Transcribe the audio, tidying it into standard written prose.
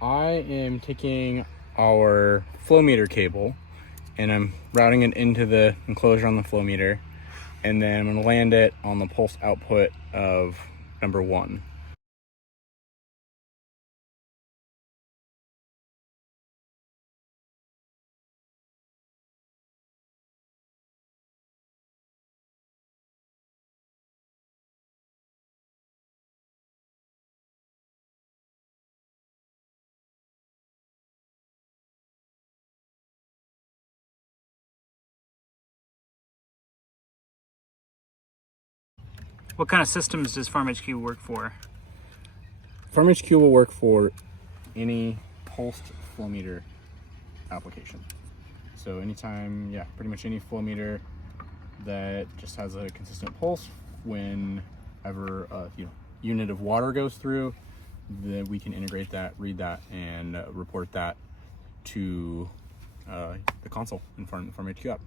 I am taking our flow meter cable and I'm routing it into the enclosure on the flow meter, and then I'm going to land it on the pulse output of number 1. What kind of systems does FarmHQ work for? FarmHQ will work for any pulsed flow meter application. So anytime, pretty much any flow meter that just has a consistent pulse, whenever a unit of water goes through, then we can integrate that, read that, and report that to the console in FarmHQ app.